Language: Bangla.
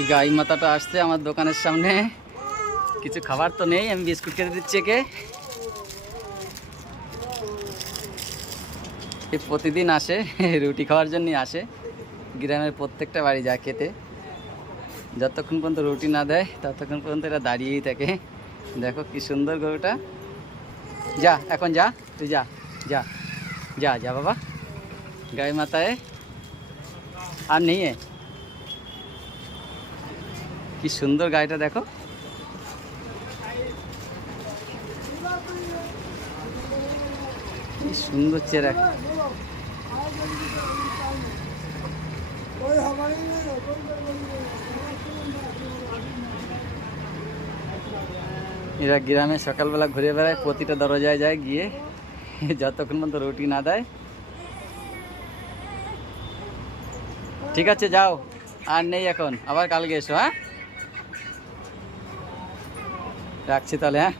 এই গাই মাথাটা আসছে আমার দোকানের সামনে। কিছু খাবার তো নেই, আমি বিস্কুট খেতে দিচ্ছি একে। প্রতিদিন আসে, রুটি খাওয়ার জন্যই আসে। গ্রামের প্রত্যেকটা বাড়ি যায় খেতে। যতক্ষণ পর্যন্ত রুটি না দেয় ততক্ষণ পর্যন্ত এরা দাঁড়িয়েই থাকে। দেখো কি সুন্দর গরুটা। যা এখন যা, তুই যা যা যা যা বাবা, গাই মাথায় আর নেই। কি সুন্দর গাড়িটা দেখো। কি সুন্দর চেহারা। এরা গ্রামে সকালবেলা ঘুরে বেড়ায়, প্রতিটা দরজায় যায় গিয়ে, যতক্ষণ পর্যন্ত রুটি না দেয়। ঠিক আছে যাও, আর নেই এখন, আবার কালকে এসো। হ্যাঁ রাখছি তাহলে, হ্যাঁ।